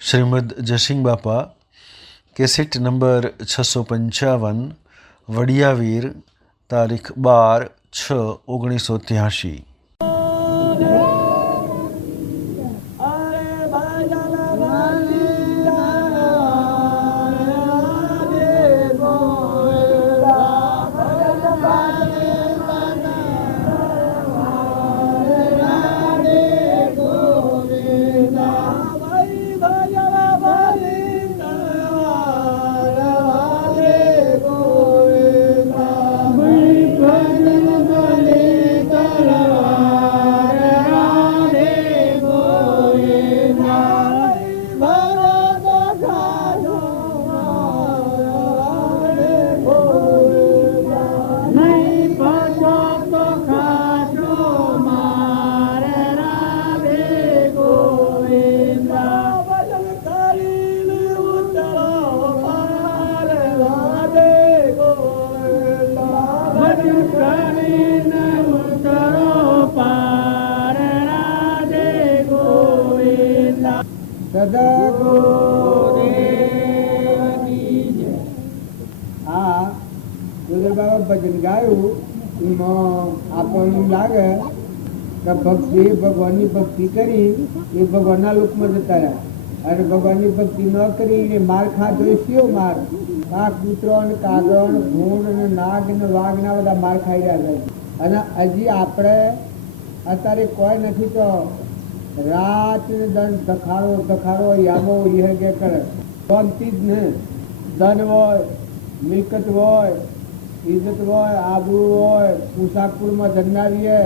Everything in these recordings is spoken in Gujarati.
શ્રીમદ જયસિંહ બાપા કેસેટ નંબર 655 વડિયાવીર તારીખ 12/6/1983। ભજન ગાયું એમાં આપણને લાગે કે ભક્તિ ભગવાનની ભક્તિ કરી એ ભગવાનના લોકમાં જતા રહ્યા અને ભગવાનની ભક્તિ ન કરી એ માર ખાધો એ શિયો માર આ કૂતરો ને કાગડો ને ભૂંડ ને નાગ ને વાઘ ના બધા માર ખાઈ રહ્યા છે અને હજી આપણે અત્યારે કોઈ નથી તો રાત ને દન દખાડો યામો એ કે કરે શાંતિ જ ને ધન હોય મિલકત હોય ઇજ્જત હોય આબરૂ હોય મુસાફરમાં જન્માવીએ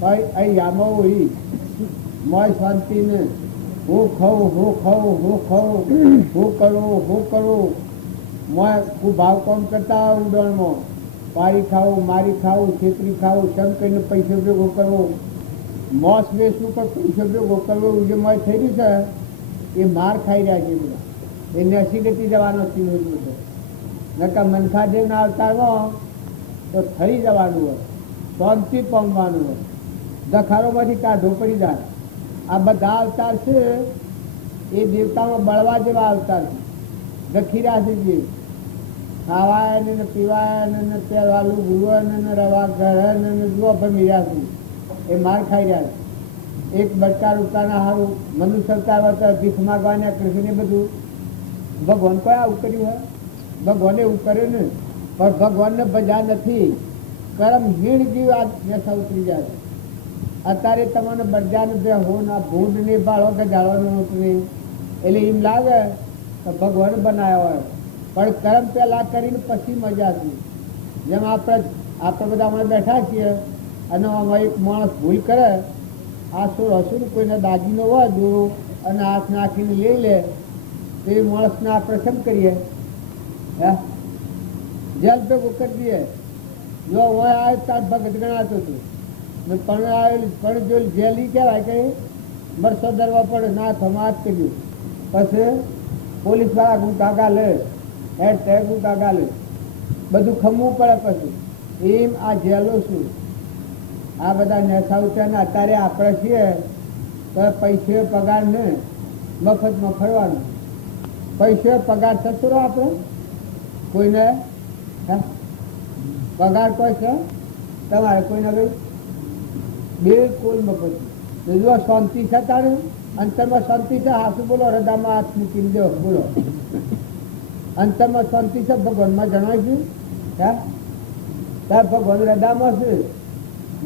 ભાઈ અહીં યામો હોય મોય શાંતિ ને હું ખાઉં હું કરું મોય ખૂબ ભાવ કામ કરતા હોય ઉડણમાં પારી ખાવું મારી ખાવું છેતરી ખાવું સમ કરીને પૈસો ભેગો કરવો મોસ વેચવું પણ પૈસો ભેગો કરવો જે મોય થઈ રહ્યું છે એ માર ખાઈ રહ્યા છે બધા એ નસીબેથી જવાનો સીનો છે નકા મનખાદેવના અવતારમાં તો થઈ જવાનું હોય શાંતિ પામવાનું હોય દખારોમાંથી કાઢો પડી જાય આ બધા અવતાર છે એ દેવતામાં બળવા જેવા અવતાર છે દખીરા છે જે ખાવાય ને પીવાય ને પહેરવાલું ગુરુ ને રવા ઘરે ને જુઓ ભમી રહ્યા છે એ માર ખાઈ રહ્યા છે એક બટકા રૂપિયાના સારું મનુષ્ય અવતાર હતા ભીખ માગવાના કૃષ્ણે બધું ભગવાન કોઈ આવું કર્યું હોય ભગવાને એવું કર્યું ને પણ ભગવાનને બજા નથી કરમ હીણ જીવ આ બેસા ઉતરી જાય અત્યારે તમને બજાને બે હો ના ભૂંડ ને બાળો કે જાળવાનું ઉતરી એટલે એમ લાગે તો ભગવાન બનાવ્યો હોય પણ કરમ પહેલાં કરીને પછી મજા હતી જેમ આપણે બધા અમે બેઠા છીએ અને આમાં એક માણસ ભૂલ કરે આસુર હસુર કોઈને દાગીનો હોય દોરો અને હાથ નાખીને લઈ લે તો એ માણસને આપણે કેમ કરીએ જેલ ભેગું કરી દઈએ જો હોય આવે તાર ભગત ગણાતો હતું ને પણ જો જેલી કહેવાય કે મરસો ધરવા પડે ના થમાત કર્યું પછી પોલીસ વાળા ગુંટા ગાલે હેડ ટેગ ગુંટા ગાલે બધું ખમવું પડે પછી એમ આ જેલો શું આ બધા નેસાવ છે ને અત્યારે આપણે છીએ તો પૈસે પગાર ને મફતમાં ફરવાનું પૈસે પગાર થતો આપણે કોઈને પગાર કોઈ છે તમારે કોઈને ભાઈ બિલકુલ મફત જો શાંતિ છે તારે અંતરમાં શાંતિ છે હાસુ બોલો હૃદયમાં હાથ મૂકીને દો બોલો અંતરમાં શાંતિ છે ભગવાનમાં જણાય છે તાર ભગવાન હૃદયમાં છે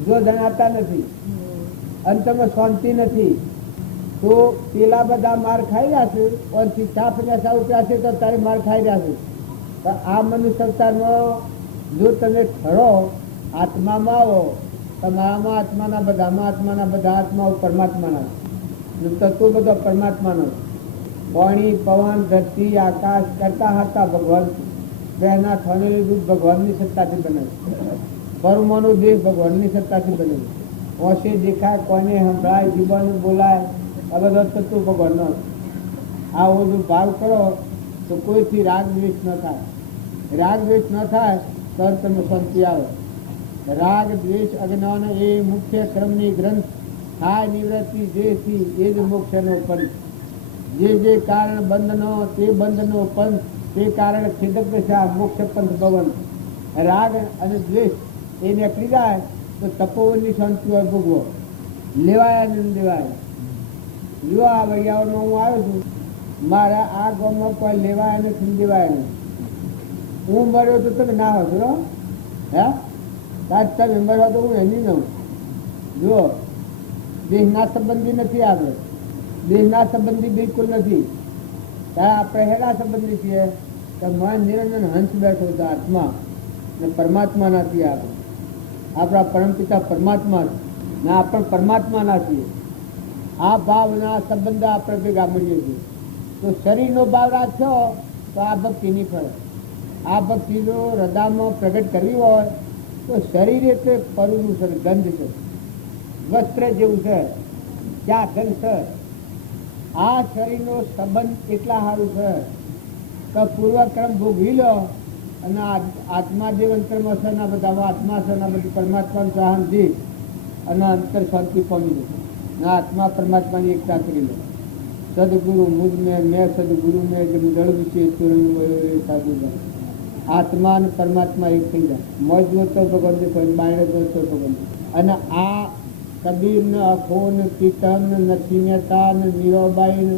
જો જણાતા નથી અંતરમાં શાંતિ નથી તો પેલા બધા માર ખાઈ રહ્યા છે ઓનથી 450 રૂપિયા છે તો તારે માર ખાઈ રહ્યા છે પણ આ મનુષ્ય અવતારમાં જો તમે ખરો આત્મામાં આવો તમારામાં આત્માના બધા આત્માઓ પરમાત્માના તત્વો બધો પરમાત્માનો પાણી પવન ધરતી આકાશ કરતા હતા ભગવાન બહેના થનેલું દૂધ ભગવાનની સત્તાથી બને પરમાણુ દેહ ભગવાનની સત્તાથી બને ઓછે દેખાય કોને સંભળાય જીવન બોલાય આ બધો તત્વ ભગવાનનો આવો જો ભાવ કરો તો કોઈથી રાગ દ્વેષ ન થાય રાગ દ્વેષ ન થાય તો તમે શાંતિ આવે રાગ દ્વેષ અજ્ઞાન એ મુખ્ય ક્રમની ગ્રંથ થાય નિવૃત્તિ જેથી એ જ મોક્ષનો પરી જે કારણ બંધનો તે બંધનો પંથ, તે કારણ છેદક દશા મોક્ષ પંથ ભવન. રાગ અને દ્વેષ એ નીકળી જાય તો તપોવનની શાંતિ હોય ભોગવો, લેવાયા ને લેવાય. જો આ વૈયાઓનો હું આવ્યો છું, મારા આ ગામમાં કોઈ લેવાયા નથી, દેવાય નહીં. હું મર્યો તો તમે ના હશો, હે તાજ તમે મર્યો તો હું એની નવું. જો દેહના સંબંધી નથી, આપણે દેહના સંબંધી બિલકુલ નથી. આપણે હેના સંબંધી છીએ તો મન નિરંજન હંસ બેઠો હતો આત્મા ને પરમાત્મા નથી. આપણે આપણા પરમપિતા પરમાત્મા ને આપણે પરમાત્મા નથી. આ ભાવના સંબંધ આપણે ભેગા મળીએ છીએ. તો શરીરનો ભાવ રાખ્યો તો આ ભક્તિ નહીં ફળે. આ ભક્તિનો હૃદયમાં પ્રગટ કરવી હોય તો શરીર એટલે પરુનું છે, ગંધ છે, વસ્ત્ર જેવું છે, ત્યાં ગંધ છે. આ શરીરનો સંબંધ એટલા સારું છે કે પૂર્વક્રમ ભોગવી લો અને આત્મા જે અંતરમાં છે ને બધા આત્મા છે ને બધું પરમાત્માનું સહાનથી અને અંતર શાંતિ પામી લો ને આત્મા પરમાત્માની એકતા કરી લો. સદગુરુ મુજ મેં સદગુરુ મેં જળ વિશે સાધુ આત્મા અને પરમાત્મા એક થઈ જાય. મોજ જોતો ભગવાન દેખો, બાયણે જોતો ભગવાન. અને આ કબીર ને અખો ને કીર્તન ને નરસિંહતા ને મીરાબાઈ ને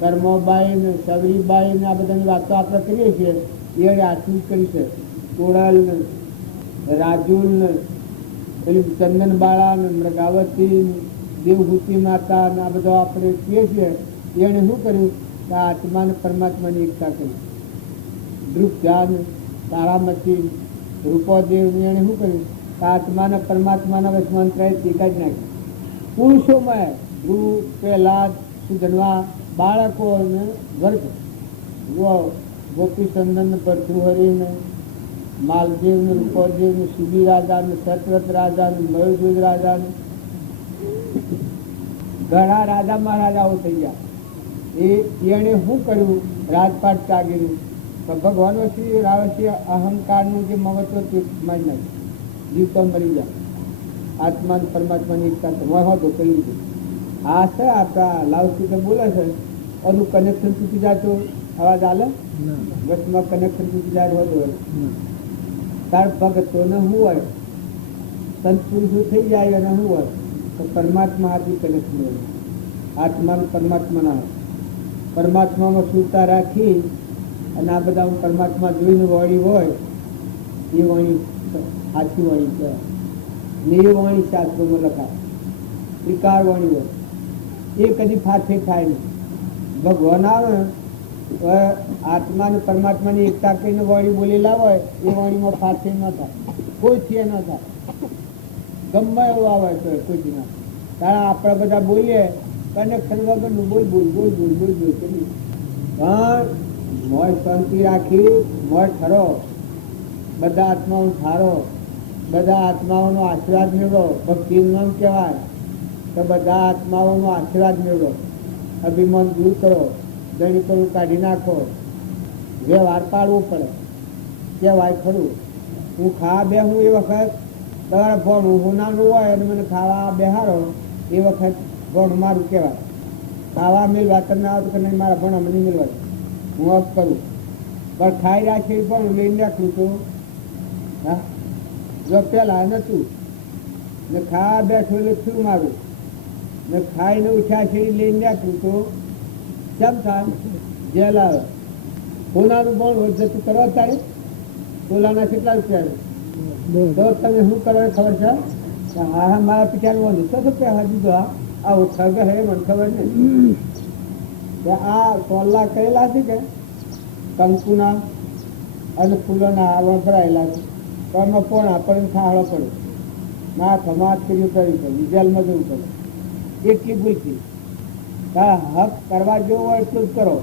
કર્મોબાઈ ને સબરીબાઈ ને આ બધાની વાતો આપણે કરીએ છીએ. એ આટલું કરી છે. કોળલ ને રાજુલ ને પેલી ચંદનબાળા ને મૃગાવતી ને દેવભૂતિ માતા ને આ બધા આપણે કહીએ છીએ. એણે શું કર્યું કે આત્મા ને પરમાત્માની એકતા કરી. ધ્રુપ ધ્યાન તારામતી રૂપોદેવ એણે શું કર્યું કે આત્માના પરમાત્માના વસમાંતરાય ટીકા જ નાખી. પુરુષોમાં ધ્રુવ પ્રહલાદ સુધનવા બાળકો અને વર્ગ ગોપીચંદન ભરતૃહરિને માલદેવને રૂપોદેવને શિબી રાજાને સતરથ રાજાને મયુરધ્વજ રાજાને ઘણા રાજા મહારાજાઓ થઈ ગયા. એણે શું કર્યું રાજપાટ ત્યાગેલું ભગવાન શ્રી રાવશ્ય અહંકારનું જે મહત્વ તે મારી નાખ્યું. જીવતો મરી જાય. આત્મા પરમાત્માની એકતા હતો કરી દીધું. આ છે આપણા લાઉસ્પીકર બોલે છે એનું કનેક્શન તૂટી જાય તો અવાજ આલે વચમાં કનેક્શન તૂટી જાય હોય તાર ભગતો ને શું હોય સંત પુરુષો થઈ જાય અને શું હોય તો પરમાત્મા હાથી કનેક્શન હોય. આત્માનું પરમાત્માના હાથ પરમાત્મામાં સુરતા રાખી અને આ બધા પરમાત્મા જોઈને વાણી હોય એ વાણી સાચી વાણી કહેવાય. ને એ વાણી શાસ્ત્રોમાં લખાય. ત્રિકાર વાણી હોય એ કદી ફાથે થાય નહીં. ભગવાન આવે આત્મા ને પરમાત્માની એકતા કરીને વાણી બોલેલા હોય એ વાણીમાં ફાથે ન થાય, કોઈ છે ન થાય. ગમે એવું આવે તો કોઈ ના તારા આપણે બધા બોલીએ કનેક્શન વગરનું બોલ બોલ બોલ બોલ બોલ બોલ કરી પણ મોય શાંતિ રાખી મોય ઠરો. બધા આત્માઓ ઠારો, બધા આત્માઓનો આશીર્વાદ મેળવો. ભક્તિનું નામ કહેવાય તો બધા આત્માઓનો આશીર્વાદ મેળવો. અભિમાન દૂર કરો, દણીપણું કાઢી નાખો. વ્યવહાર પાડવો પડે. કહેવાય ખરું હું ખાવા બેહું એ વખત તમારે ભણું હું નાનું હોય અને મને ખાવા બેહારો એ વખત ભણ મારું કહેવાય. ખાવા મેળવા તમને આવે તો નહીં મારા ભણા મને મેળવા હું અપ કરું પણ ખાઈ રાખી પણ લઈને રાખું તો હા જો પહેલાં નહોતું ને ખાવા બેઠું એટલે શું મારું ને ખાઈને ઉઠ્યા છે લઈને રાખું તો કેમ થાય જેલ આવે. સોનાનું ભણ હોય જતું કરવા તારે સોલાના કેટલા રૂપિયા તો તમે શું કરો ખબર છે હા હા મારા પિતાનું વાંધો તો રૂપિયા દીધો આવો ઠગ હે મને ખબર નહીં. આ સોલ્લા કરેલા છે કે કંકુના અને ફૂલોના હારવા ભરાયેલા છે તો એમાં પણ આપણને ખાડો પડે ના સમાજ કર્યું કર્યું પડે જેલમાં જવું પડે. એટલી ભૂલથી હક કરવા જેવો હોય એટલું જ કરો,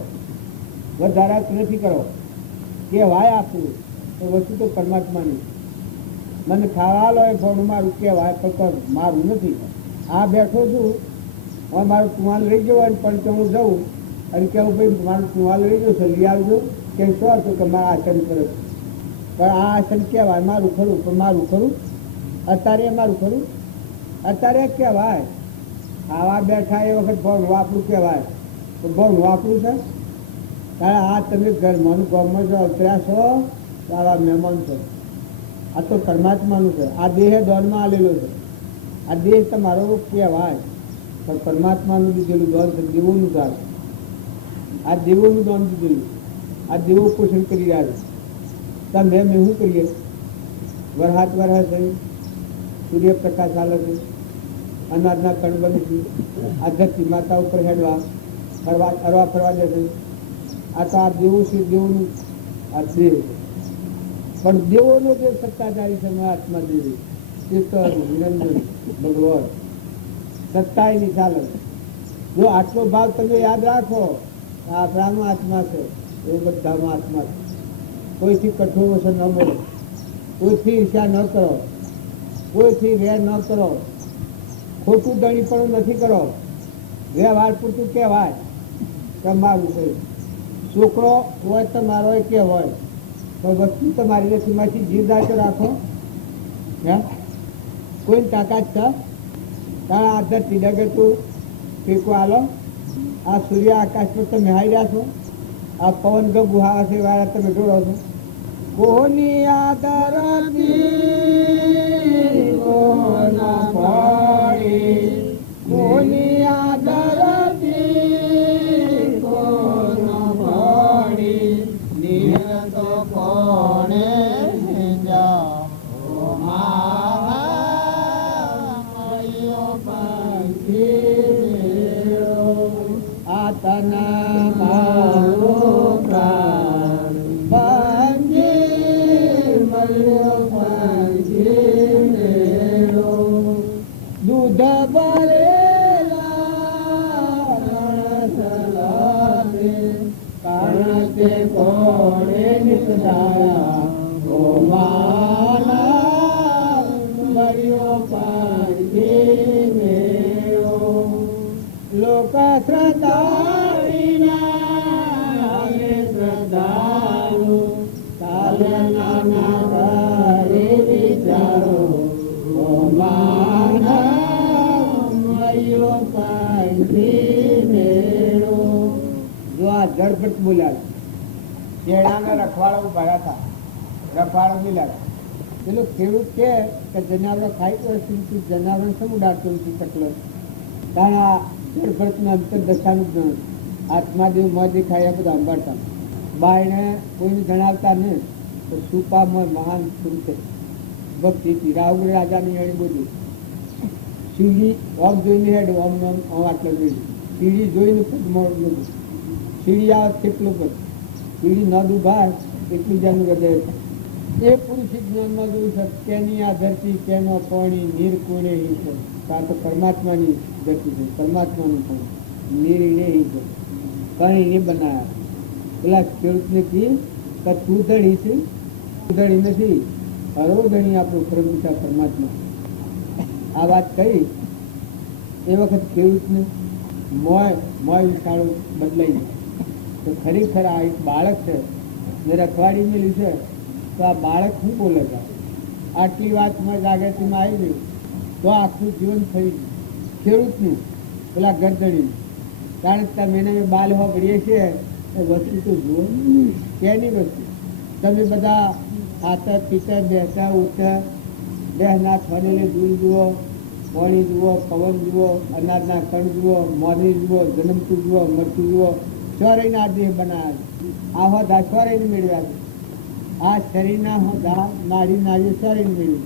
વધારે નથી કરો. કે વાય આપવું એ વસ્તુ તો પરમાત્માની. મને ખાવા લો એ ફોન મારું કહેવાય પણ મારું નથી. આ બેઠો છું હવે મારું ટુવાલ લઈ જવાય પણ તો હું જઉં અને કેવું ભાઈ મારું ટુવાલ લઈ જવું છે લઈ આવજો કે શું હતું કે મારા આસન કરે પણ આ આસન કહેવાય મારું ખરું પણ મારું ખરું અત્યારે મારું ખરું અત્યારે કહેવાય. ખાવા બેઠા એ વખત ફોન આપણું કહેવાય તો બહુ વાપરું છે. કારણ આ તમે ઘરમાં ગામમાં જો અવતર્યા છો તારા મહેમાન છો. આ તો પરમાત્માનું છે. આ દેહ દોનમાં આલેલો છે. આ દેહ તમારો કહેવાય પણ પરમાત્માનું દીધેલું દોન છે. દેવોનું ઝાડ. આ દેવોનું દોન દીધેલું. આ દેવો પોષણ કરી રહ્યા છે. તમે મેં શું કરીએ? વરહાત વરહ છે, સૂર્યપ્રકાશ ચાલે છે, અનાજના કણ બને છે. આ ધરતી માતા ઉપર હેડવા ફરવા ફરવા જશે. આ તો આ દેવું છે. દેવનું આ દેહ છે. પણ દેવોનો જે સત્તાધારી છે આત્મા દેવી ચેતન નિરંજન ભગવાન સત્તાય ની ચાલે. જો આટલો ભાવ તમે યાદ રાખો, આપણામાં આત્મા છે, એ બધામાં આત્મા છે. કોઈથી કઠોર વચન ન બોલો, કોઈથી ઈર્ષા ન કરો, કોઈથી વેર ન કરો, ખોટું દણી પણ નથી કરો. વ્યવહાર પૂરતું કહેવાય તમારું છે. છોકરો હોય તમારો કે હોય તો વસ્તુ તમારી નથી. માંથી જીવદાર તો રાખો. કોઈ તાકાત છે? તારા આ ધરતી ડગતું ફેંકો આલો. આ સૂર્ય આકાશ પર તમે હાઈ રહ્યા છો. આ પવન ગુહા છે વાળા તમે જોડો છો. કોની આદરતી કોના પડી, કોની આદરતી કોના પડી, નિયતો કોણે જાઓ માયો પંખી આ તના મારો પ્રાણ પંખી મળ્યો પંખી મેળો દૂધ ભરેલા કારણ તે કોણે નિસદાયા ગોમાના મળ્યો પંખી મેળો લોક શ્રદ્ધા શ્રદ્ધાનું કાલે નાના કરે વિચારો મળ્યો પંખી મેળો. જો આ ઝડપટ બોલ્યા કેળાના રખવાડા ઉભા હતા. રખવાડો મિલાય પેલો ખેડૂત કે જનાવર ખાઈ તો જનાવર શું ઉડાડતો નથી કટલો. કારણ આ ઝડપટનું અંતર દશાનું ગણ આત્માદેવ મોજે ખાયા બધા અંબાડતા. બાયણે કોઈને જણાવતા ને તો સુપામાં મહાન પુરુષ ભક્તિ રાહુલ રાજાની એડી બધું સીડી ઓમ જોઈને હેડ ઓમ ઓમ આટલો જોઈ સીડી જોઈને પગમાં સીડી આવે કેટલું પદ સીડી ન દુભાય એટલું જનું હૃદય. એ પુરુષ જ્ઞાનમાં જોયું છે તેની આ ધરતી તેનો પાણી નિર્કુણે છે. આ તો પરમાત્માની ધરતી છે. પરમાત્માનું પાણી નિર્ણય છે. કઈ નહીં બનાયા. પેલા ખેડૂતને કી કે તું ધણી છે, ધણી નથી, હરો ધણી આપણું પરમપિતા પરમાત્મા. આ વાત કહી એ વખત ખેડૂતને મોય વિશાળો બદલાઈ જાય. તો ખરેખર આ એક બાળક છે ને રખવાડી મેળ્યું છે તો આ બાળક શું બોલે છે? આટલી વાતમાં જાગૃતિમાં આવી ગયું તો આખું જીવન થઈ ખેડૂતનું પેલા ગરદણીનું. કારણ કે તમે એને બાલ હોબડીએ છીએ એ વસ્તુ તો જુઓ કેની વસ્તુ. તમે બધા ખાતર પીતર બેસા ઉઠતા દેહના ફરેલે દૂધ જુઓ, પાણી જુઓ, પવન જુઓ, અનાજના કણ જુઓ, મોની જુઓ, જન્મતું જુઓ, મરતું જુઓ. ચોરાઈને આ દેહ બનાવે. આ હોદા ચોરાઈને મેળવ્યા. આ શરીરના હોદા નાડી નાડીઓ ચોરાઈને મેળવ્યું.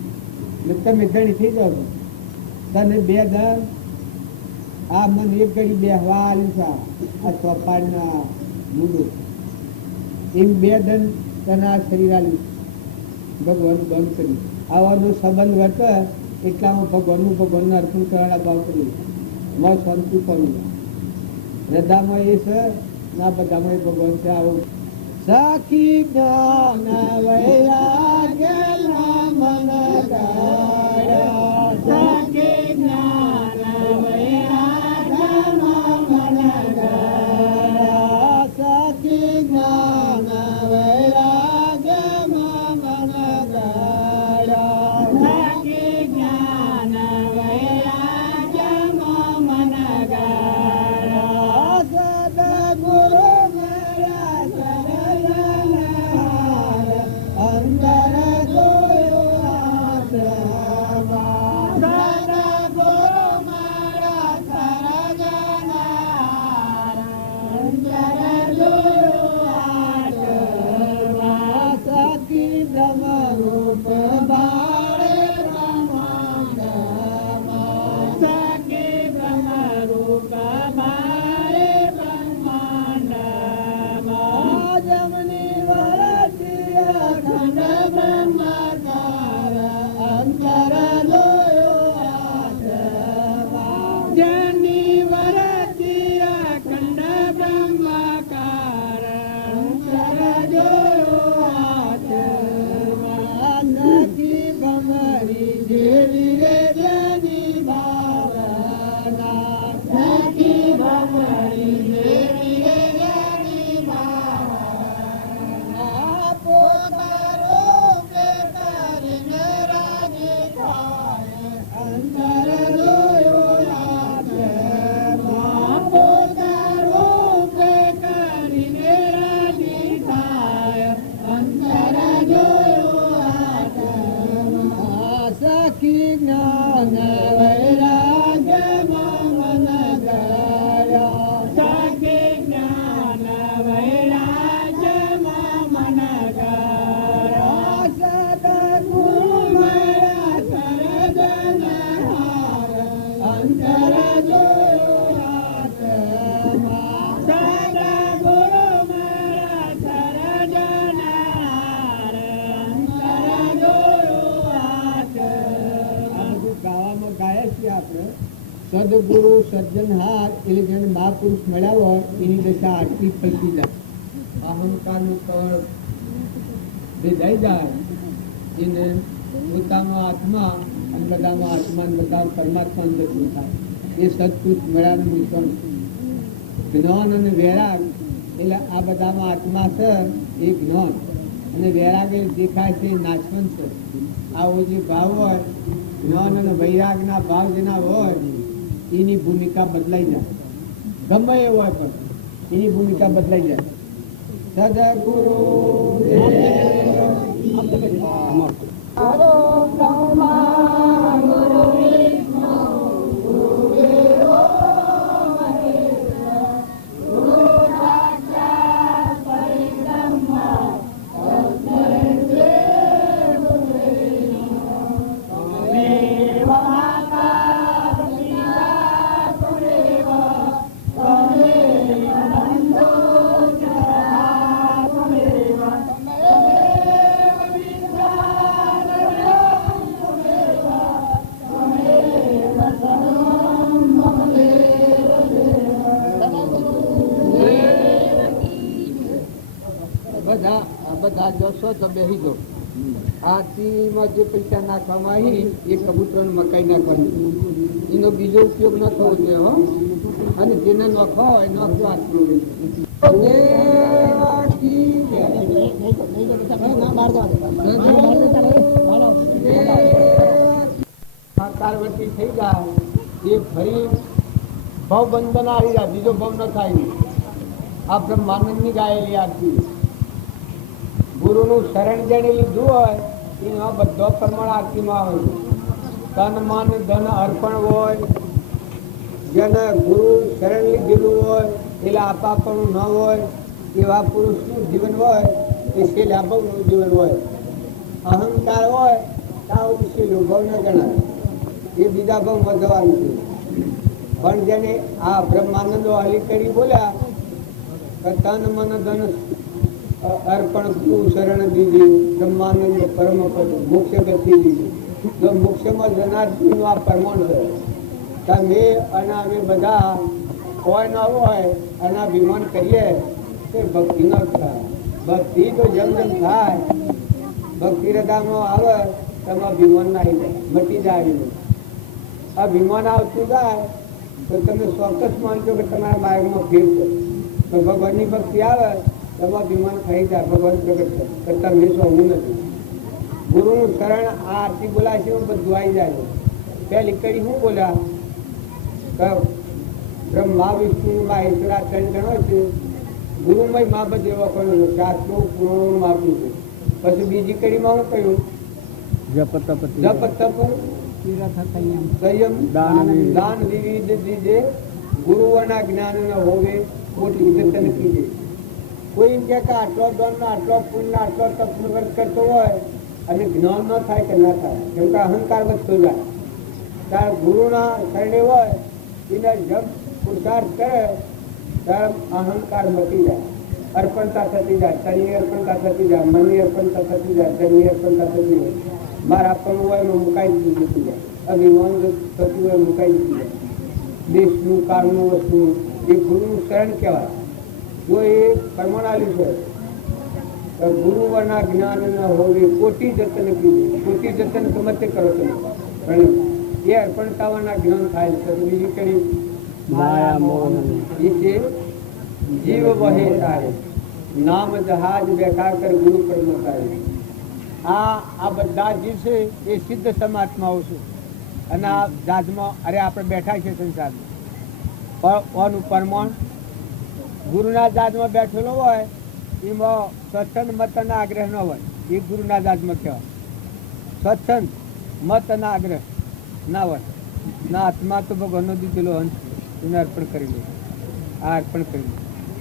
તમે ધણી થઈ જાઓ છો. તને બે દર આ મને એક ઘડી બેહવા આવ્યું છે આ ચોપાડના મૂડો એમ બે દન તને આ શરીર આવ્યું ભગવાનનું બંધ કર્યું. આવાનો સંબંધ વર્ત એટલામાં ભગવાનનું અર્પણ કરવાના ભાવ કર્યું. માં શાંતિ કરવું હૃદયમાં એ છે ના બધામાં એ ભગવાન છે. આવું સાખી જ્ઞાન વૈયા ગેલા મન ગાયા સાખી જ્ઞાન વૈયા મન ગાયા સાખી જ્ઞાન વૈયા મન ગાયા સાખી જ્ઞાન વૈયા મન ગાયા સદા સદગુરુ સર્જનહાર એટલે જેને મહાપુરુષ મળ્યા હોય એની દશા આટલી પલટી જાય અહંકારનું કવળ ભેદાઈ જાય એને પોતાનો આત્મા અને બધામાં આત્મા અને બધા પરમાત્મા દર્શન થાય એ સદપુરુષ મળ્યાનું નિશાન જ્ઞાન અને વૈરાગ એટલે આ બધામાં આત્મા છે એ જ્ઞાન અને વૈરાગ એ દેખાય છે નાશવંત છે આવો જે ભાવ હોય જ્ઞાન અને વૈરાગના ભાવ જેના હોય એની ભૂમિકા બદલાઈ જાય ગમે એ હોય પણ એની ભૂમિકા બદલાઈ જાય સદગુરુ બધા જશો તો બેસી દો આરતીમાં જે પૈસા નાખવામાં આવી એ કબૂતર મકાઈ નાખવાનું એનો બીજો ઉપયોગ ન થવો જોઈએ હો અને જેને નખો હોય નખો પાર્વતી થઈ જાય એ ફરી ભવ બંધન આવી જાય બીજો ભવ ન થાય આ બ્રહ્માનંદની ગાયેલી આરતી ગુરુનું શરણ જેને લીધું હોય એનો બધો પ્રમાણ આરતીમાં આવે છે તન મન ધન અર્પણ હોય જેને ગુરુ શરણ લીધેલું હોય એટલે આપાપણું ન હોય એવા પુરુષનું જીવન હોય એ શીલાભવનું જીવન હોય અહંકાર હોય ત્યાં સુધી લોભવ ન ગણાય એ બીજા ભાવ વધવાનું છે પણ જેને આ બ્રહ્માનંદો હલી કરી બોલ્યા તન મન ધન અર્પણ ગુરુ શરણ દીધી બ્રહ્માનંદ પરમ પદ મોક્ષ ગતિ દીધી તો મોક્ષમાં જનાર્દનનું આ પરમાણ છે તમે અને અમે બધા કોઈ ન હોય અને અભિમાન કરીએ તે ભક્તિ ન થાય ભક્તિ તો જેમ જેમ થાય ભક્તિ હૃદયમાં આવે તમે અભિમાન ના મટી જાય અભિમાન આવતું જાય તો તમે ચોક્કસ માનજો કે તમારા માર્ગમાં ફેર છે તો ભગવાનની ભક્તિ આવે તમારું વિમાન થઈ જાય ભગવાન પ્રગટ કરતા મેસો હું નથી ગુરુનું શરણ આ આરતી બોલાય છે બધું આવી જાય પહેલી કરી હું બોલ્યા બ્રહ્મા વિષ્ણુ મહેશ્વર આ ત્રણ જણો છે ગુરુમય મા બધ એવા કહ્યું શાસ્ત્રો પૂર્ણ આપ્યું છે પછી બીજી કડીમાં હું કહ્યું જપ તપ સંયમ દાન વિવિધ દીજે ગુરુઓના જ્ઞાન ન હોવે ખોટી જતન કીજે કોઈ એમ કે આટલો ધન આટલો પુણ્ય આટલો તપનો વર્ગ કરતો હોય અને જ્ઞાન ન થાય કે ના થાય કેમ કે અહંકાર વધતો જાય ત્યારે ગુરુના શરણે હોય એના જપ પુરુષાર્થ કરે ત્યારે અહંકાર મટી જાય અર્પણતા થતી જાય શરીર અર્પણતા થતી જાય મનની અર્પણતા થતી જાય શરીર અર્પણતા થતી જાય મારા આપવાનું હોય એમાં મુકાઈ દીધી જાય અભિમાન થતું હોય મુકાઈ દીધી જાય દેશનું કાળનું વસ્તુ એ ગુરુનું શરણ કહેવાય જો એ પરમાણાલી છે ગુરુઓના જ્ઞાન ન હોવી કોટી જતન કીધી કોટી જતન ગમે તે કરો તમે પણ એ અર્પણતાવાના જ્ઞાન થાય છે બીજી કરી એ છે જીવ વહે તારે નામ જહાજ બેકાર કર ગુરુ પર નોતારે આ બધા જે છે એ સિદ્ધ સમાત્માઓ છે અને આ જહાજમાં અરે આપણે બેઠા છે સંસારમાં ઓનું પરમાણ ગુરુના જાતમાં બેઠેલો હોય એમાં સત્સંગ મત અને આગ્રહ ન હોય એ ગુરુના જાતમાં કહેવાય સત્સંગ મત અને આગ્રહ ના હોય ના આત્મા તો ભગવાનનો દીધેલો અંશ એને અર્પણ કરી લે આ અર્પણ કરી લે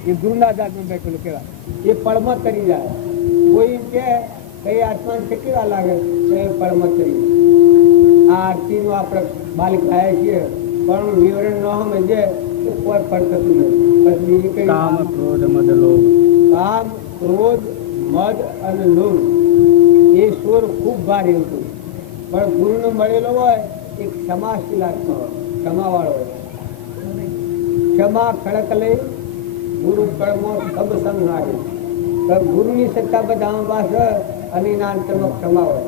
એ ગુરુના જાતમાં બેઠેલો કહેવાય એ પળમાં તરી જાય કોઈ કે કઈ આત્માને કેટલી લાગે તો એ પળમાં તરી આ આરતીનું આપણે બાલિક લાયા છીએ પણ વિવરણ ન સમજે તો કોઈ ફળ થતું નથી કામ ક્રોધ મદ અને લોભ એ સ્વર ખૂબ ભારે હતું પણ ગુરુને મળેલો હોય એક ક્ષમાશીલ આત્મા હોય ક્ષમાવાળો હોય क्षमा खड़क ले गुरु कर्मो सब संहारे तब गुरु ની સત્તા બધામાં પાસ અને ના અંતરમાં ક્ષમા હોય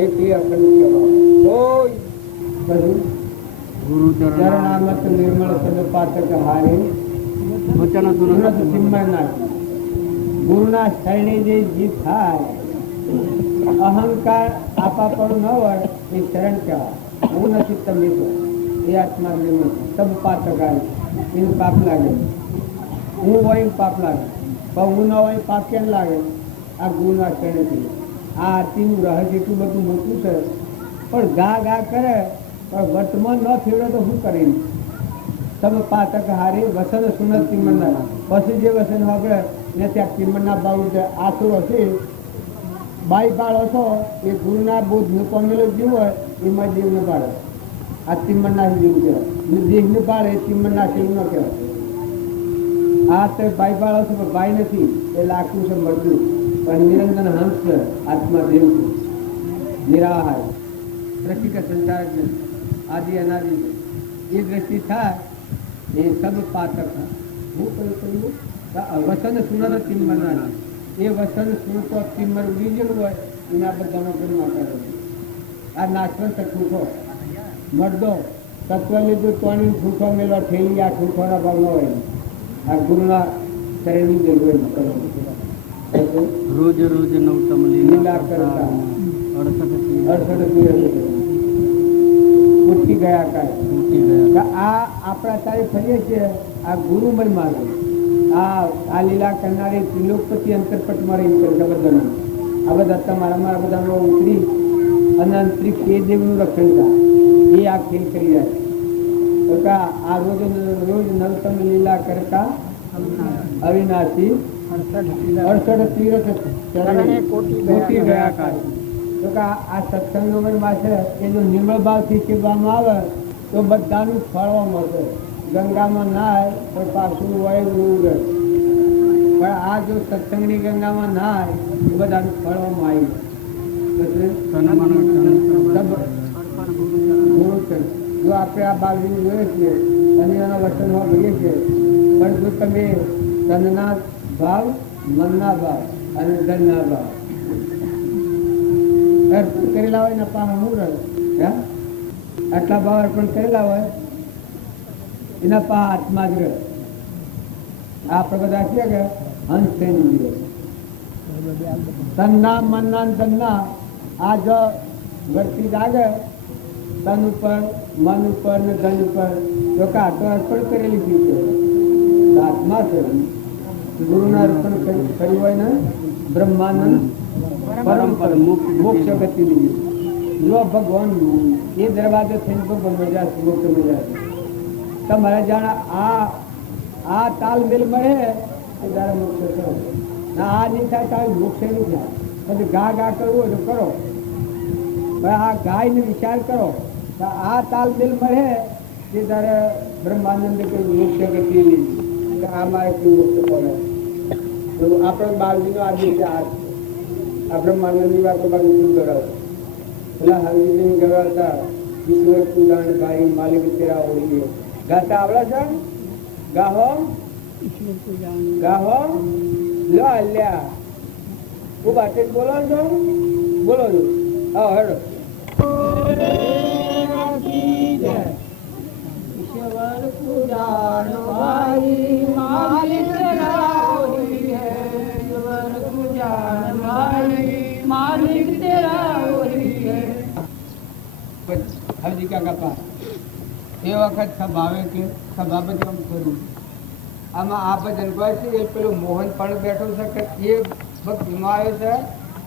એટલી અખંડ ક્ષમા કોઈ બધું ગુરુ ચરણામત નિર્મળ સદ પાતક હારે વચન સુરત સિમર ના ગુરુના શરણે જે જીત થાય અહંકાર આપા પર ન હોય એ શરણ કહેવાય હું નથી તમે તો એ આત્મા નિર્મળ સબ પાતક હારે એનું પાપ લાગે હું હોય પાપ લાગે પણ હું ન હોય પાપ કેમ લાગે આ ગુરુના શરણેથી આ આરતીનું રહસ્ય એટલું બધું મોટું છે પણ ગા ગા કરે પણ વર્તમાન ન ફેરવે તો શું કરીને સબ પાતક હારે વસન સુનત તિમરના પછી જે વસન વાપરે ને ત્યાં તિમરના ભાવ આસુર હશે બાઈ પાડો છો એ ગુરુના બોધનું પામેલો જીવ હોય એમાં જીવને પાડે આ તિમરના જીવ કહેવાય દેહને પાડે તિમરના શિવ ન કહેવાય આ તો બાઈ પાડો છો પણ બાઈ નથી એ લાખું છે મળતું પણ નિરંજન હંસ છે આત્મા દેવ છે નિરાહાર દ્રષ્ટિ કે સંચારક છે આદિ અનાદિ એ દ્રષ્ટિ થાય એ સબ પાતક હું કહ્યું વસન સુનર તિમ્મરના એ વસન સુનતો તિમ્મર ઉડી ગયેલું હોય એના બધાનો કર્મા કરે આ નાશવંત ઠૂઠો મરદો તત્વ લીધું તોણી ઠૂઠો મેળવા થયેલી આ ઠૂઠોના ભાવ ન હોય આ ગુરુના શરણની જરૂર રોજ રોજ નવતમ લીલા કરતા 68 ઉઠી ગયા કાય આ આપણા તારે ફરીએ છીએ આ ગુરુમય માર્ગ આ લીલા કરનારી ત્રિલોકપતિ અંતરપટ મારે બધાનું આ બધા તમારા બધાનો ઉતરી અને અંતરિક્ષ એ દેવનું રક્ષણ થાય એ આ ખેલ કરી રહ્યા આ રોજ નવતમ લીલા કરતા અવિનાશી 68 તીર્થ ચરણે કોટી ગયા કાય તો કે આ સત્સંગનો છે એ જો નિર્મળ ભાવથી કહેવામાં આવે તો બધાનું ફળવા મળશે ગંગામાં નાય તો પાછું વય રહે પણ આ જો સત્સંગની ગંગામાં નાય એ બધાનું ફળવામાં આવી જો આપણે આ બાલજીને જોઈએ છીએ અને એના વચનમાં ભરીએ છીએ પણ જો તમે તનના ભાવ મનના ભાવ અને ધનના ભાવ અર્પણ કરેલા હોય ને પામાં હું રહે આટલા ભાવ અર્પણ કરેલા હોય એના પા આત્મા જ રહે આપણે બધા છીએ કે હંસ થઈને તનના મનના ધનના આ જો વર્તી જાગે તન ઉપર મન ઉપર ને ધન ઉપર તો કા તો અર્પણ કરેલી ચીજ છે આત્મા છે ગુરુના અર્પણ કર્યું હોય ને બ્રહ્માનંદ પરમ મોક્ષ ગતિ જો ભગવાન એ દરવાજો થઈને ભગવાન મજા મોક્ષ મજા તમારે જાણે આ તાલમેલ મળે તો તારે મોક્ષ કરો ના આ નહીં થાય તારે મોક્ષ નહીં થાય પછી ગા ગા કરવું હોય તો કરો આ ગાયને વિચાર કરો આ તાલમેલ મળે તે તારે બ્રહ્માનંદ કે મોક્ષ ગતિ આ મારે કેવું મોક્ષ પડે આપણે બાળજીનો આ દિવસે આ બ્રહ્માનંદની વાતો બાજુ શું કરાવો પેલા હરજીને ગવાતા ઈશ્વર પુરાણ ભાઈ માલિક તેરા હોઈએ ગાતા આવડે છે ગાહો ગાહો લો અલ્યા હું બાતે બોલો છો બોલો છો હા હેડો ઈશ્વર પુરાણ ભાઈ માલિક તેરા હોઈએ ઈશ્વર પુરાણ ભાઈ માલિક તેરા હોઈએ હરજી કાકા પા એ વખત સભાવે કે સભા બધું આમ કરું આમાં આ ભજન કહે છે એ પેલો મોહન પણ બેઠો છે કે એ ભક્તિનો આવ્યો છે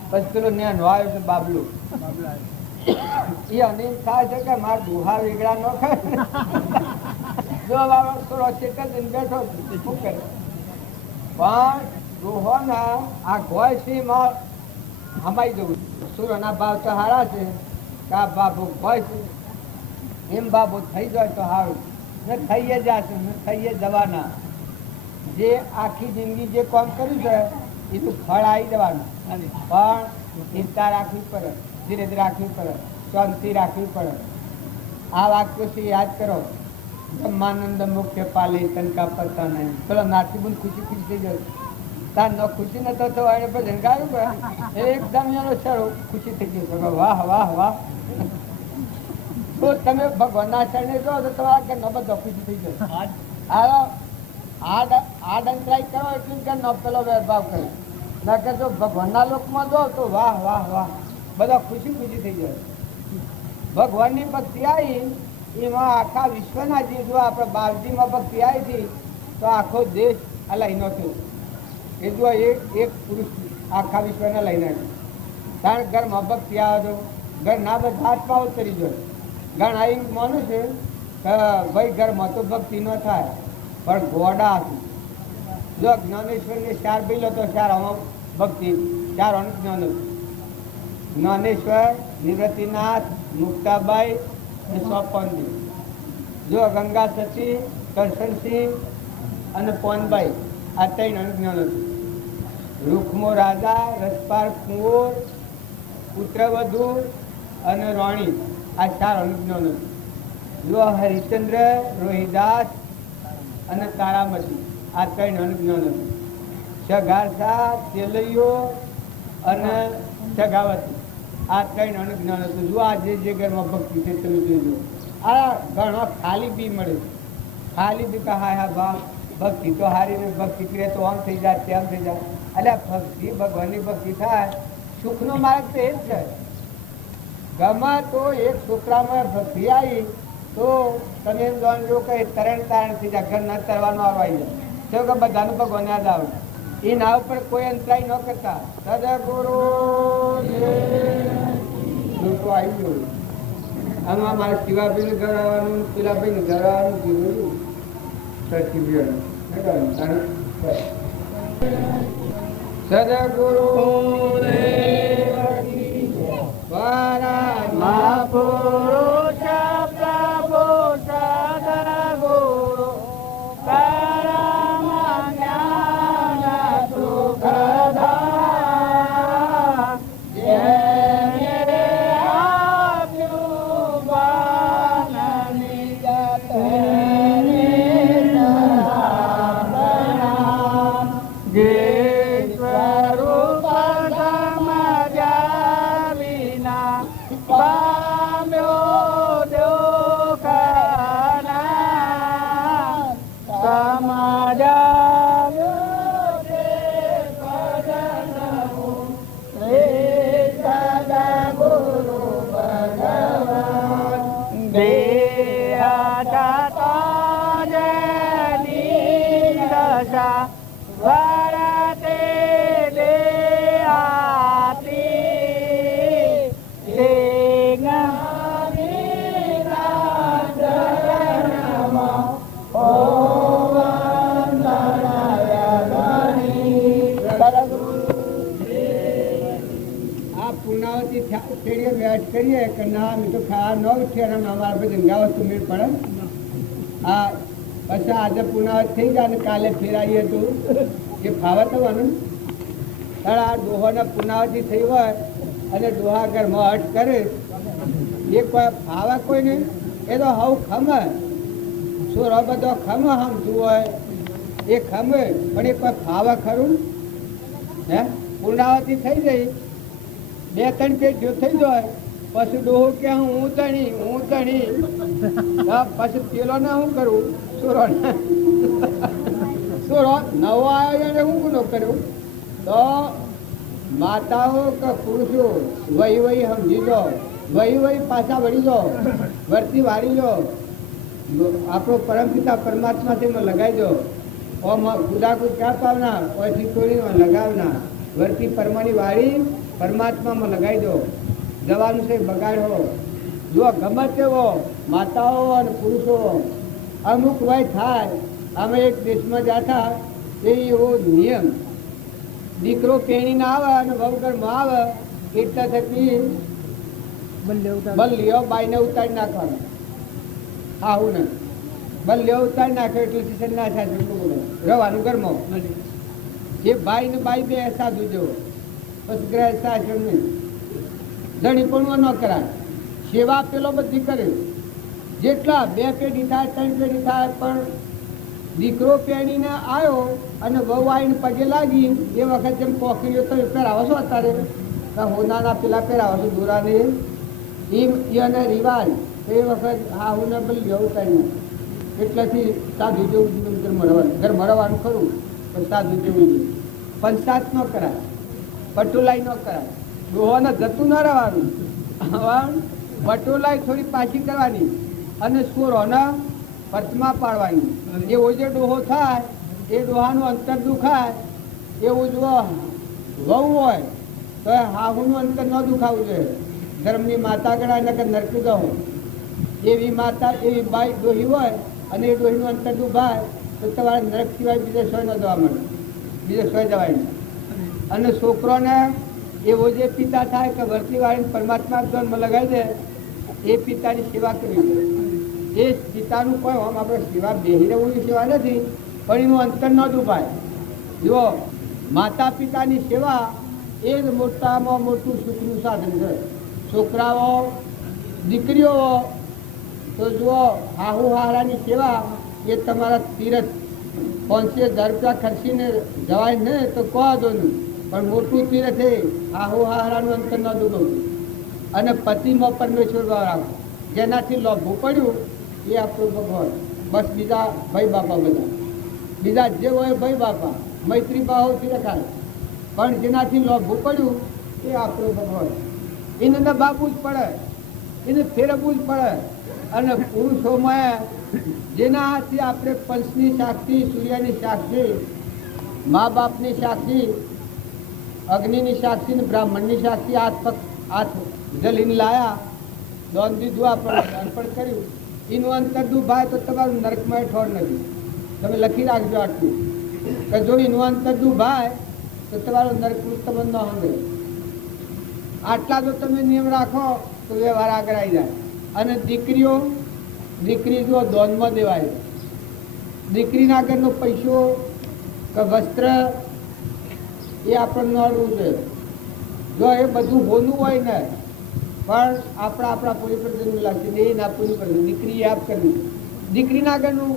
પછી પેલો નેનો આવ્યો છે બાબલો એ અનિલ થાય છે કે મારા દુહા વેગળા ન ખાય જો થોડો ચેતન દિન બેઠો શું કરે પણ દુહોના આ ગોય સિંહ માં હમાઈ જવું સૂર્યના ભાવ તો હારા છે કે આ બાબુ ગોય સિંહ એમ બાબુ થઈ જાય તો સારું ને થઈએ જશે ને થઈએ જવાના જે આખી જિંદગી જે કામ કર્યું છે એ તો ફળ આવી જવાનું પણ ચિંતા રાખવી પડે ધીરે ધીરે રાખવી પડે શાંતિ રાખવી પડે આ વાક્યોથી યાદ કરો બ્રહ્માનંદ મુખ્ય પાલી તનકા પતા નહીં. પેલો નાથીબુન ખુશી ખુશી થઈ જાય. તાર ન ખુશી નતો તો એને પછી ગાયું કે એકદમ એનો ચડો ખુશી થઈ ગઈ. વાહ વાહ વાહ. તો તમે ભગવાનના ચરણે જો તો તમારા કે ન બધો ખુશી થઈ જાય. આ અંતરાય કરો એટલું કે ન પેલો વેરભાવ કરે. ના કે જો ભગવાનના લોકમાં જો તો વાહ વાહ વાહ બધા ખુશી ખુશી થઈ જાય. ભગવાનની ભક્તિ આવી એમાં આખા વિશ્વના જે જો આપણે બાવજીમાં ભક્તિ આવી હતી તો આખો દેશ આ લઈને થયો. એ જો એક પુરુષ આખા વિશ્વને લઈને આવ્યો. કારણ ઘરમાં ભક્તિ આવે તો ઘરના બધા આત્માઓ ઉતરી જાય. ઘણા એ માનું છે કે ભાઈ ઘરમાં તો ભક્તિ ન થાય પણ ગોડા હતું. જો જ્ઞાનેશ્વરને 4 બિલો તો 4 આમાં ભક્તિ 4 અનુજ્ઞાન હતું. જ્ઞાનેશ્વર, નિવૃત્તિનાથ, મુક્તાબાઈ અને સોપનજી. જો ગંગા સચી, કરશનસિંહ અને પોનબાઈ આ 3 અનુજ્ઞાન હતું. રૂખમો રાજા, રસપાર કુંવર, પુત્રવધુ અને રાણી આ 4 અનુજ્ઞાન હતું. જો હરિશ્ચંદ્ર, રોહિદાસ અને તારામતી આ 3 અનુજ્ઞાન હતું. સગારસા, તેલૈયો અને સગાવતી આ 3 અનુજ્ઞાન હતું. જો આ જે ઘરમાં ભક્તિ છે તમે જોજો. આ ઘણો ખાલી બી મળે. ખાલી બી કહા હા બા ભક્તિ તો હારી ને ભક્તિ કરે તો આમ થઈ જાય તેમ થઈ જાય. એટલે ભક્તિ ભગવાનની ભક્તિ થાય સુખનો માર્ગ તો એ જ છે. ગમે તો એક છોકરામાં ભક્તિ આવી તો તમે એમ જાણજો કે તરણ થઈ જાય. ઘર ન તરવાનો આવી જાય તો કે બધાનું ભગવાન યાદ આવે. એ ના ઉપર કોઈ અંતરાય ન કરતા. સદગુરુ લોકો આવી ગયું. આમાં મારે શિવાભાઈનું ઘર આવવાનું, પીલાભાઈનું ઘર આવવાનું કીધું. સદગુરુ મહાપુરુષ પ્રભુ સદગુરુ પરમ જ્ઞાન સુખદાતા જેને આપ્યું બાલની જતને સરાબના જે સ્વરૂપ સમજ્યા વિના પામ્યો દુઃખના સમજાવ્યો તે પદનું હે સદગુરુ ભગવાન દેહતા જેની દશા વરતે દેહાતી તે જ્ઞાનીના ચરણમાં ઓ વંદનાય ગણી. આ પૂર્ણાવતી શેરીએ વેટ કરીએ કે ના અમે તો ખાવા ન ઉઠ્યા અમારા બધા ગાવ તો મેળ પડે. આ પછી આજે પૂર્ણાવત થઈ જાય ને કાલે ફેરાઈએ તો એ ફાવે થવાનું. તારા આ ડોહાના પૂર્ણાવતી થઈ હોય અને ડોહા ઘરમાં હટ કરે એ કોઈ ફાવે કોઈ નહીં. એ તો હવ ખમે સોરો બધો ખમે સમજવું હોય એ ખમે પણ એ કોઈ ફાવે ખરું. હે પૂર્ણાવતી થઈ જઈ 2-3 પેટ જો થઈ જાય પછી ડોહો કે હું તણી પછી પેલો ને શું કરું સોરો નવો આવ્યો એને હું ગુનો કર્યો. તો માતાઓ કે પુરુષો વહી સમજી લો, વહી પાછા વળી લો, વર્તી વાળી લો. આપણો પરમપિતા પરમાત્માથી લગાવી દો. ખુદાખુદ ક્યાં પાવના પછી તોડીમાં લગાવના. વર્તી પરમાની વાળી પરમાત્મામાં લગાવી દો. જવાનું છે બગાડો. જો ગમે તેવો માતાઓ અને પુરુષો અમુક વય થાય. અમે એક દેશમાં જતા એ એવો નિયમ દીકરો પેણીને આવે અને વગરમાં આવે એટલા થકી બલ્લીઓ બાઈને ઉતારી નાખવાનો. હા હું ને બલ્લીઓ ઉતારી નાખ્યો એટલે સ્ટેશન ના થાય રવાનું ઘરમાં. જે ભાઈ ને બાઈ બે સાધુ જેવો પછી ગ્રહ સાસણ નહીં ધણી પણ ન કરાય. સેવા પેલો બધી કરે જેટલા 2 પેઢી થાય 3 પેઢી થાય પણ દીકરો પેણીને આવ્યો અને વહુ આવીને પગે લાગી એ વખત જેમ કોકરીઓ તો પહેરાવો છો અત્યારે હોનાના પેલા પહેરાવો છો દોરાને એને રિવાજ એ વખત હા હું ને પેલું જવું કાંઈ એટલાથી સાધુ જેવું ઘર મળવાનું ખરું પણ સાધુ જેવું પંચાયત ન કરાય પટોલાઈ ન કરાય ડોહોને જતું ન રહેવાનું પટોલાઈ થોડી પાછી કરવાની અને સોરોને પર્ચમાં પાડવાની એવો જે ડોહો થાય એ ડોહાનું અંતર દુખાય એવું જો વહુ હોય તો હાહુનું અંતર ન દુખાવું જોઈએ. ધર્મની માતા ગણાય ને કે નરકી ગહો એવી માતા એવી બાઈ ડોહી હોય અને એ ડોહીનું અંતર દુખાય તો તમારે નરક સિવાય બીજે સોય ન જવા મળે, બીજે સોય જવાય નહીં. અને છોકરોને એવો જે પિતા થાય કે વર્તી વાળીને પરમાત્મા જન્મ લગાવી દે એ પિતાની સેવા કરવી. એ પિતાનું કોઈ આમ આપણે સેવા બેહી રહેવાની સેવા નથી પણ એનું અંતર ન દુભાય. જુઓ માતા પિતાની સેવા એ જ મોટામાં મોટું સુખનું સાધન છે. છોકરાઓ દીકરીઓ તો જુઓ હાહુ હારાની સેવા એ તમારા તીરથ 500,000 રૂપિયા ખર્ચીને જવાય ને તો કહો દો નહીં પણ મોટું તીરથ એ હાહુ હારાનું અંતર ન દુભાવું. અને પતિમાં પરમેશ્વર રાખો જેનાથી લોભવું પડ્યું એ આપણું ભગવાન. બસ બીજા ભાઈ બાપા બધા બીજા જે હોય ભાઈ બાપા મૈત્રી ભાવથી રખાય પણ જેનાથી લોભવું પડ્યું એ આપણું ભગવાન. એને દબાવવું જ પડે, એને ફેરવવું જ પડે. અને પુરુષોમાં જેના હાથથી આપણે પંચની સાક્ષી, સૂર્યની સાક્ષી, મા બાપની સાક્ષી, અગ્નિની સાક્ષી ને બ્રાહ્મણની સાક્ષી હાથ જલીને લાયા, દોન દીધું આપણે અર્પણ કર્યું. એનું અંતર દુભાય તો તમારું નરકમાં ઠોર નથી. તમે લખી રાખજો આટલું કે જો એનું અંતર દુભાય તો તમારું નરકનું તમને ન હંગે. આટલા જો તમે નિયમ રાખો તો વ્યવહાર આગળ આવી જાય. અને દીકરી જો દોનમાં દેવાય, દીકરીના આગળનો પૈસો કે વસ્ત્ર એ આપણને અડવું છે. જો એ બધું હોનું હોય ને પણ આપણા પૂરી પર જન્મ લાગશે એ ના પૂરી પર દીકરી યાદ કરવી. દીકરીના આગળનું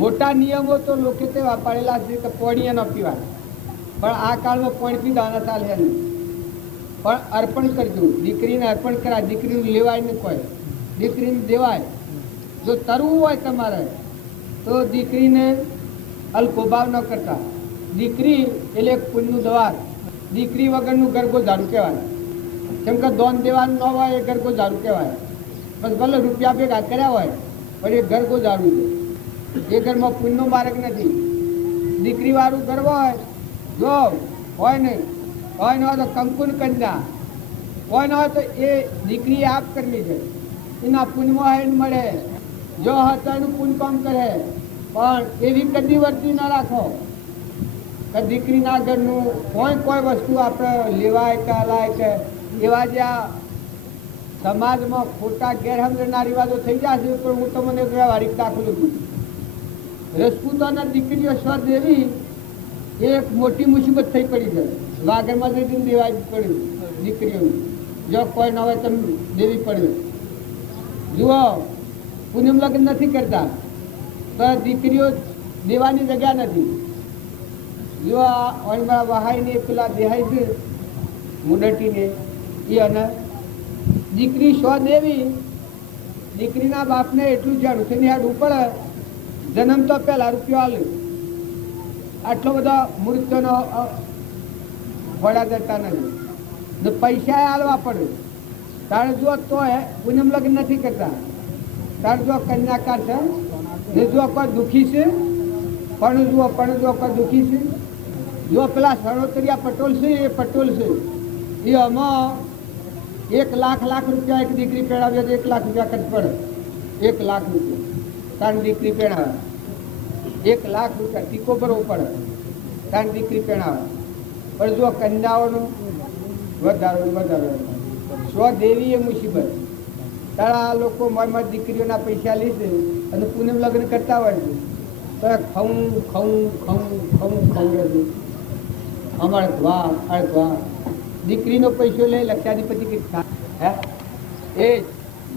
મોટા નિયમો તો લોકો તેવા પાડેલા છે કે પોણીએ ન પીવાય પણ આ કાળમાં પોણી પીવાના ચાલે નહીં પણ અર્પણ કરજો. દીકરીને અર્પણ કરાય, દીકરીનું લેવાય નહીં કોઈ, દીકરીને દેવાય. જો તરવું હોય તમારે તો દીકરીને અલ્પોભાવ ન કરતા. દીકરી એટલે એક પુણ્યનું દ્વાર. દીકરી વગરનું ગરગો ઝાડુ કહેવાય. કેમ કે દોન દેવાનું ન હોય એ ગરગો ઝાડુ કહેવાય. બસ ભલે રૂપિયા ભેગા કર્યા હોય પણ એ ગરગો ઝાડુ છે. એ ઘરમાં પુણ્યનો માર્ગ નથી. દીકરીવાળું ઘર હોય જો હોય નહીં હોય ન હોય તો કંકુન કન્યા હોય ન હોય તો એ દીકરી આપ કરવી છે. એના પુણ્યમાં એને મળે. જો હતો એનું પુણ્ય કામ કરે પણ એવી કદી વર્તી ન રાખો કે દીકરીના ઘરનું કોઈ વસ્તુ આપણે લેવાય કે હલાય કે એવા જે આ સમાજમાં ખોટા ગેરસમજણના રિવાજો થઈ ગયા છે. પણ હું તમને વ્યવહારિક દાખલો છું. રજપૂતોના દીકરીઓ સ્વદેવી એક મોટી મુસીબત થઈ પડી છે. વાગરમાં જઈને દેવા પડ્યું દીકરીઓને. જો કોઈ ન હોય તમે દેવી પડ્યું. જુઓ પૂનમ લગ્ન નથી કરતા તો દીકરીઓ દેવાની જગ્યા નથી. જો આ વહાઈને પેલા દેહાય છે મુડટીને એ અને દીકરી સ્વદેવી દીકરીના બાપને એટલું જાણું છે ને યાદ ઉપર જન્મ તો પહેલા રૂપિયો આલે આટલો બધો મૃત્યુનો ફળા જતા નથી ને પૈસા આલવા પડે. તારે જો તો પૂનમ લગ્ન નથી કરતા. તારે જો કન્યાકાર છે ને જો કોઈ દુઃખી છે પણ જો કોઈ દુઃખી છે. જો પેલા સરોતરિયા પટોલ છે એ પટોલ છે એ આમાં 1 લાખ રૂપિયા એક દીકરી પહેરાવે તો 1 લાખ રૂપિયા ખર્ચ પડે. 1 લાખ રૂપિયા તારી દીકરી પહેરાવે. 1 લાખ રૂપિયા ટીકો ભરવો પડે તારી દીકરી પહેરાવે. પણ જો કન્યાઓનું વધારો સ્વદેવી એ મુસીબત. તારા આ લોકો મારી દીકરીઓના પૈસા લે છે અને પૂનમ લગ્ન કરતા હોય છે તો ખાવું રહેતું અડધવા દીકરીનો પૈસો લઈ લક્ષાધિપતિ હે એ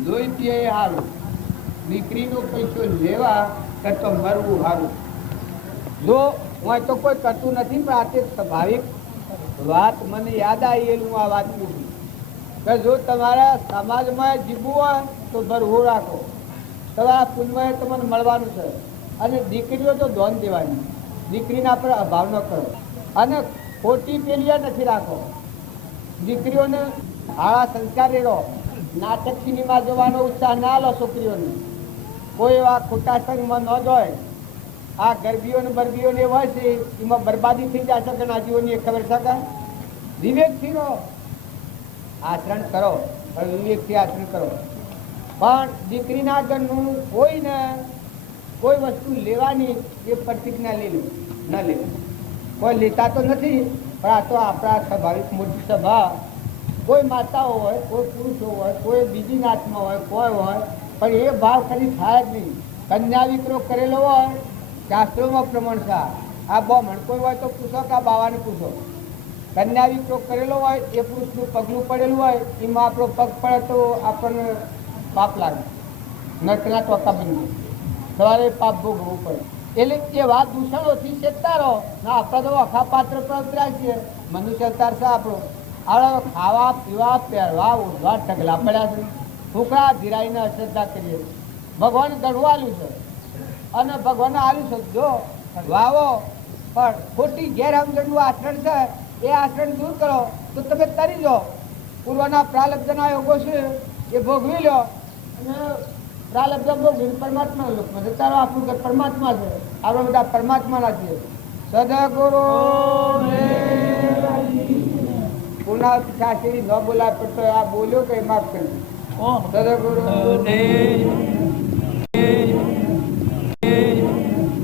લોહી પીએ એ સારું દીકરીનો પૈસો લેવા કરતો મરવું સારું. જો હું તો કોઈ કરતું નથી, પણ આ તે સ્વાભાવિક વાત મને યાદ આવી એટલે હું આ વાત કીધી કે જો તમારા સમાજમાં જીવવું હોય તો ભરવું રાખો. તમારા પુણ્યમાં તમને મળવાનું છે. અને દીકરીઓ તો ધોન દેવાની, દીકરીના પર અભાવ ન કરો. અને ખોટી પેલીઓ નથી રાખો. દીકરીઓને આવા સંસ્કાર રહો. નાટક સિનેમા જોવાનો ઉત્સાહ ના લો છોકરીઓને. કોઈ એવા ખોટા સંગમાં ન જોય. આ ગરબીઓને બરબીઓને હોય છે એમાં બરબાદી થઈ જાય છે કે નાજીઓની ખબર છે કે વિવેકથી રહો. આચરણ કરો, પણ વિવેકથી આચરણ કરો. પણ દીકરીના ઘરનું કોઈને કોઈ વસ્તુ લેવાની એ પ્રતિજ્ઞા લેવું ન લેવું. કોઈ લેતા તો નથી, પણ આ તો આપણા સ્વાભાવિક મોટી સભા. કોઈ માતાઓ હોય, કોઈ પુરુષો હોય, કોઈ બીજી નાતમાં હોય, કોઈ હોય, પણ એ ભાવ કદી થાય જ નહીં. કન્યા વિક્રો કરેલો હોય શાસ્ત્રોમાં પ્રમાણ છે. આ બ્રાહ્મણ કોઈ હોય તો પૂછો કે આ બાવાને પૂછો. કન્યા વિક્રો કરેલો હોય એ પુરુષનું પગલું પડેલું હોય એમાં આપણો પગ પડે તો આપણને પાપ લાગે, નરકના ટોકા બની સવારે પાપ ભોગવવું પડે. એટલે એ વાત દૂષણોથી ચેતતા રહો. ના આપણે તો આખા પાત્ર પ્રવતર્યા છીએ. મનુષ્ય અવતાર છે આપણો. આપણે ખાવા પીવા પહેરવા ઉઠવા ઢગલા પડ્યા છે. ફૂકડા ધીરાઈને અશ્રદ્ધા કરીએ. ભગવાન ગણવું આલ્યું છે અને ભગવાન આલ્યું છે. જો વાવો પણ ખોટી ગેરસમજણનું આચરણ છે એ આચરણ દૂર કરો તો તમે તરી જાઓ. પૂર્વના પ્રાલબ્ધના યોગો છે એ ભોગવી લો અને પ્રાલબ્ધ ભોગવી પરમાત્મા લોકમાં છે. તારો આપણું ઘર પરમાત્મા છે. આપણે બધા પરમાત્માના છીએ. સદગુરુ પુનઃ શાસ્ત્રી ન બોલાય પડતો આ બોલ્યો કે માફ કરી. સદગુરુ